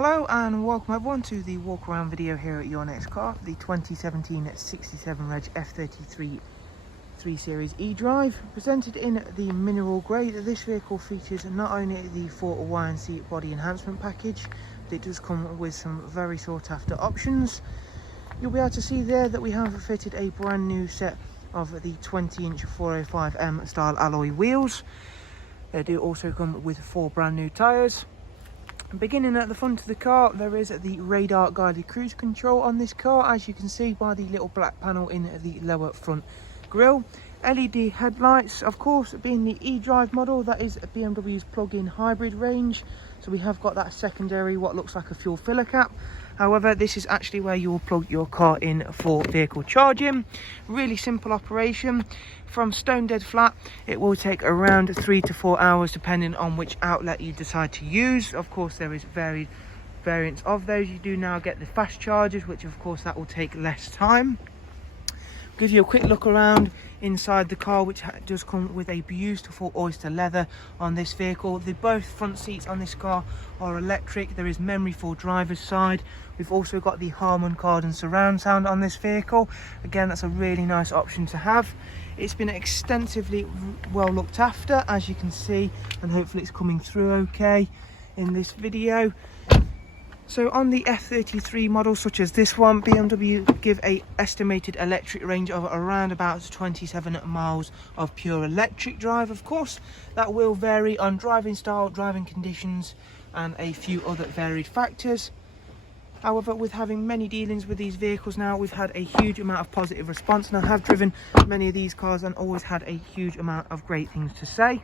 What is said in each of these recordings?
Hello and welcome everyone to the walk around video here at Your Next Car, the 2017 67 Reg F33 3 Series eDrive, presented in the mineral grey. This vehicle features not only the full YNC body enhancement package, but it does come with some very sought after options. You'll be able to see there that we have fitted a brand new set of the 20-inch 405M style alloy wheels. They do also come with 4 brand new tyres. Beginning at the front of the car, there is the radar guided cruise control on this car, as you can see by the little black panel in the lower front grille. LED headlights, of course, being the eDrive model, that is BMW's plug-in hybrid range, so we have got that secondary what looks like a fuel filler cap. However, this is actually where you will plug your car in for vehicle charging. Really simple operation. From stone dead flat, it will take around 3 to 4 hours depending on which outlet you decide to use. Of course, there is varied variants of those. You do now get the fast chargers, which of course that will take less time. Give you a quick look around inside the car, which does come with a beautiful oyster leather on this vehicle. Both front seats on this car are electric. There is memory for driver's side. We've also got the Harman Kardon surround sound on this vehicle. Again, that's a really nice option to have. It's been extensively well looked after, as you can see, and hopefully it's coming through okay in this video. So on the F33 models such as this one, BMW give a estimated electric range of around about 27 miles of pure electric drive. Of course, that will vary on driving style, driving conditions, and a few other varied factors. However, with having many dealings with these vehicles now, we've had a huge amount of positive response, and I have driven many of these cars and always had a huge amount of great things to say.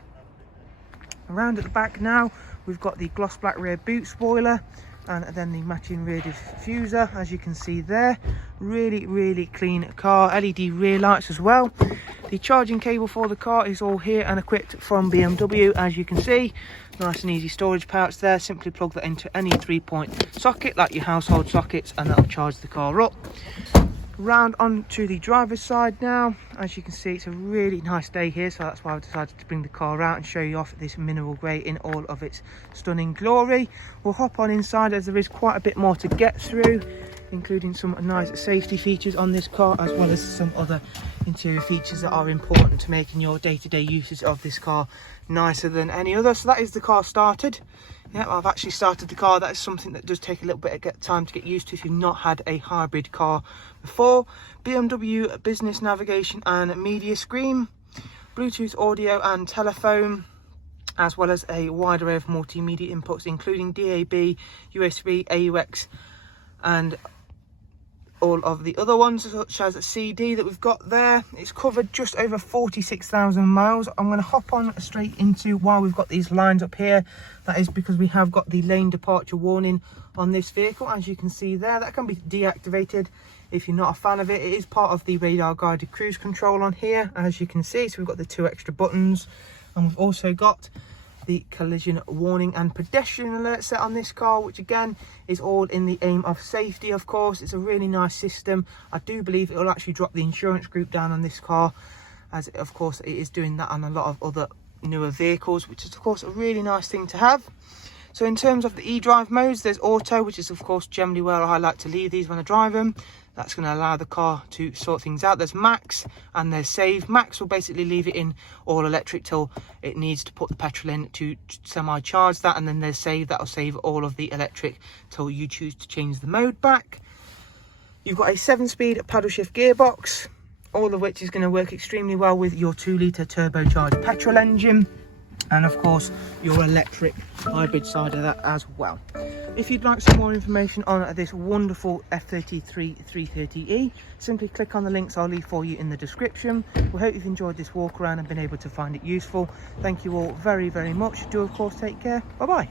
Around at the back now, we've got the gloss black rear boot spoiler, and then the matching rear diffuser, as you can see there. Really clean car. LED rear lights as well. The charging cable for the car is all here and equipped from BMW, as you can see. Nice and easy storage pouch there. Simply plug that into any 3-point socket like your household sockets, and that'll charge the car up. Round onto the driver's side now. As you can see, it's a really nice day here, so that's why I've decided to bring the car out and show you off this mineral grey in all of its stunning glory. We'll hop on inside, as there is quite a bit more to get through, including some nice safety features on this car, as well as some other interior features that are important to making your day-to-day uses of this car nicer than any other. So that is the car started. Yeah, I've actually started the car. That is something that does take a little bit of time to get used to if you've not had a hybrid car before. BMW business navigation and media screen, Bluetooth audio and telephone, as well as a wide array of multimedia inputs, including DAB, USB, AUX, and all of the other ones, such as a CD that we've got there. It's covered just over 46,000 miles. I'm going to hop on straight into why we've got these lines up here. That is because we have got the lane departure warning on this vehicle, as you can see there. That can be deactivated if you're not a fan of it. It is part of the radar guided cruise control on here, as you can see. So we've got the 2 extra buttons, and we've also got the collision warning and pedestrian alert set on this car, which again is all in the aim of safety. Of course, it's a really nice system. I do believe it will actually drop the insurance group down on this car, as of course it is doing that on a lot of other newer vehicles, which is of course a really nice thing to have. So in terms of the eDrive modes, there's auto, which is of course generally where I like to leave these when I drive them. That's going to allow the car to sort things out. There's max and there's save. Max will basically leave it in all electric till it needs to put the petrol in to semi-charge that, and then there's save. That'll save all of the electric till you choose to change the mode back. You've got a 7-speed paddle shift gearbox, all of which is going to work extremely well with your 2-litre turbocharged petrol engine, and of course your electric hybrid side of that as well. If you'd like some more information on this wonderful F33 330E, simply click on the links I'll leave for you in the description. We hope you've enjoyed this walk around and been able to find it useful. Thank you all very much. Do of course take care. Bye bye.